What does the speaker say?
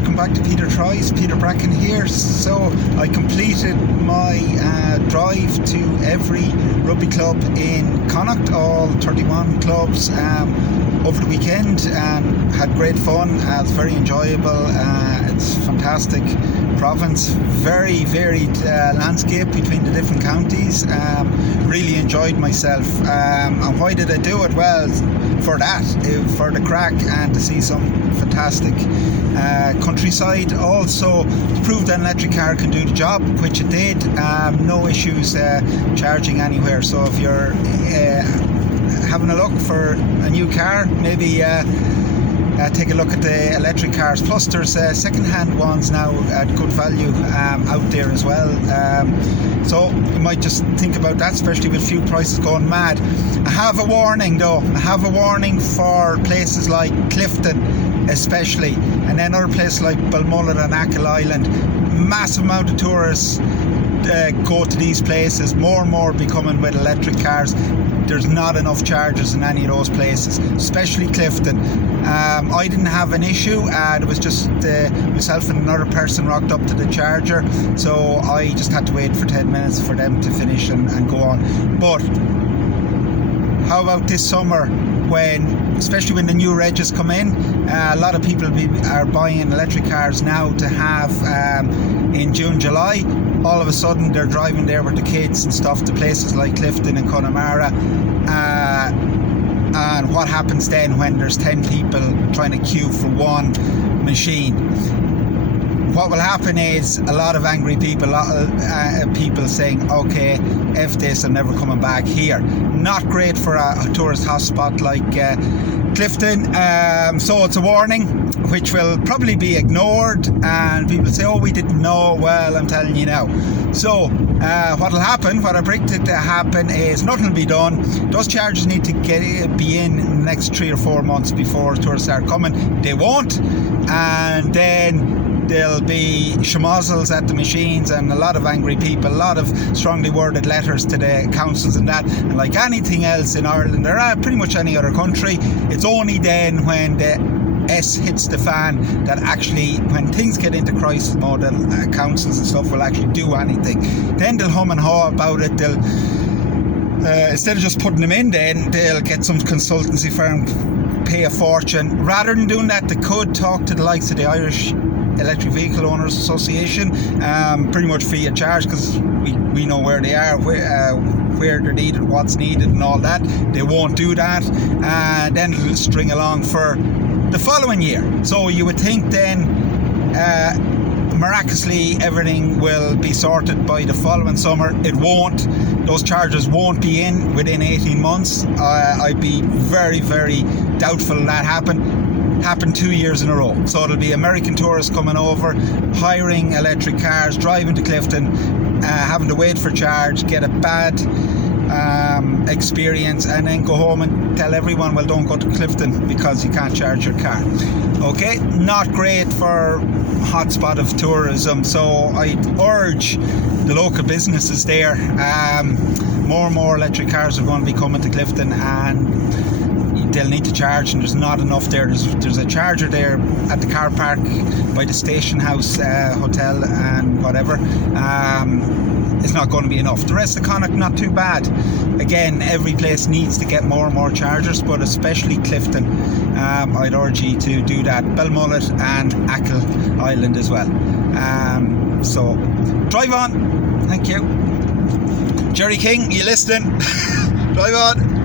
welcome back to Peter Tries. Peter Bracken here. So I completed my drive to every rugby club in Connacht, all 31 clubs over the weekend, and had great fun. It's very enjoyable. It's fantastic province, very varied landscape between the different counties. Really enjoyed myself. And why did I do it? Well, for that, for the crack, and to see some fantastic countryside. Also to prove that an electric car can do the job, which it did. No issues charging anywhere. So if you're having a look for a new car, maybe take a look at the electric cars. Plus there's second-hand ones now at good value out there as well. So you might just think about that, especially with fuel prices going mad. I have a warning though. I have a warning for places like Clifden especially, and then other places like Belmullet and Achill Island. Massive amount of tourists go to these places, more and more becoming with electric cars. There's not enough chargers in any of those places, especially Clifden. I didn't have an issue. It was just myself and another person rocked up to the charger, so I just had to wait for 10 minutes for them to finish and go on. But how about this summer, especially when the new regs come in? A lot of people are buying electric cars now to have in June, July. All of a sudden they're driving there with the kids and stuff to places like Clifden and Co.Mayo. And what happens then when there's 10 people trying to queue for one machine? What will happen is a lot of angry people, people saying, okay, F this, I'm never coming back here. Not great for a tourist hotspot like Clifden. So it's a warning which will probably be ignored, and people say, oh, we didn't know. Well, I'm telling you now. So what will happen, what I predicted to happen, is nothing will be done. Those charges need to be in the next 3 or 4 months before tourists start coming. They won't, and then there'll be schmozzles at the machines and a lot of angry people, a lot of strongly worded letters to the councils and that. And like anything else in Ireland, or pretty much any other country, it's only then when the S hits the fan that actually, when things get into crisis mode, that councils and stuff will actually do anything. Then they'll hum and haw about it. They'll instead of just putting them in, then they'll get some consultancy firm, pay a fortune. Rather than doing that, they could talk to the likes of the Irish Electric Vehicle Owners Association, pretty much free of charge, because we know where they are, where they're needed, what's needed and all that. They won't do that, and then it'll string along for the following year. So you would think then miraculously everything will be sorted by the following summer. It won't. Those chargers won't be in within 18 months. I'd be very, very doubtful that happened 2 years in a row. So it'll be American tourists coming over, hiring electric cars, driving to Clifden, having to wait for charge, get a bad experience, and then go home and tell everyone, well, don't go to Clifden because you can't charge your car. Okay, not great for hotspot of tourism. So I'd urge the local businesses there, more and more electric cars are going to be coming to Clifden, and they'll need to charge, and there's not enough there. There's a charger there at the car park by the station house hotel and whatever. It's not going to be enough. The rest of Connacht, not too bad. Again, every place needs to get more and more chargers, but especially Clifden. I'd urge you to do that. Belmullet and Achill Island as well. So drive on. Thank you. Jerry King, you listening? Drive on.